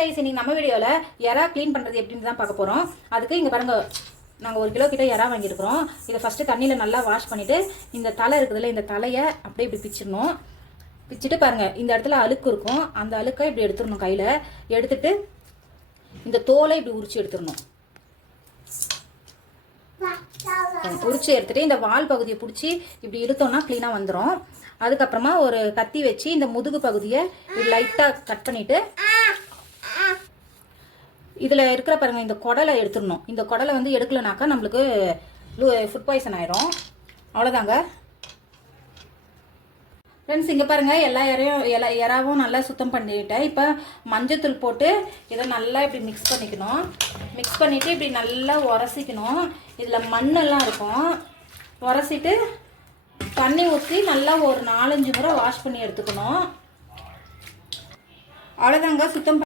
Guys, இன்னைக்கு நம்ம வீடியோவில் எறா க்ளீன் பண்ணுறது எப்படின்னு தான் பார்க்க போகிறோம். அதுக்கு இங்கே பாருங்கள், நாங்கள் 1 கிலோ கிட்ட எறா வாங்கியிருக்கிறோம். இதை ஃபஸ்ட்டு தண்ணியில் நல்லா வாஷ் பண்ணிவிட்டு இந்த தலை இருக்குதுல்ல, இந்த தலையை அப்படியே இப்படி பிச்சிடணும். பிச்சுட்டு பாருங்கள், இந்த இடத்துல அழுக்கு இருக்கும், அந்த அழுக்கை இப்படி எடுத்துடணும். கையில் எடுத்துட்டு இந்த தோலை இப்படி உரிச்சு எடுத்துடணும். உரிச்சு எடுத்துட்டு இந்த வால் பகுதியை பிடிச்சி இப்படி இழுத்தோம்னா க்ளீனாக வந்துடும். அதுக்கப்புறமா ஒரு கத்தி வச்சு இந்த முதுகு பகுதியை லைட்டாக கட் பண்ணிவிட்டு இதில் இருக்கிற பாருங்கள் இந்த குடலை எடுத்துடணும். இந்த குடலை வந்து எடுக்கலனாக்கா நம்மளுக்கு ஃபுட் பாய்சன் ஆயிடும். அவ்வளோதாங்க ஃப்ரெண்ட்ஸ். இங்கே பாருங்கள், எல்லா எறாவும் நல்லா சுத்தம் பண்ணிவிட்டேன். இப்போ மஞ்சத்தூள் போட்டு இதை நல்லா இப்படி மிக்ஸ் பண்ணிக்கணும். மிக்ஸ் பண்ணிவிட்டு இப்படி நல்லா உரசிக்கணும். இதில் மண்ணெல்லாம் இருக்கும். உரசிட்டு தண்ணி ஊற்றி நல்லா ஒரு 4-5 முறை வாஷ் பண்ணி எடுத்துக்கணும். அவ்வளோதாங்க, சுத்தம்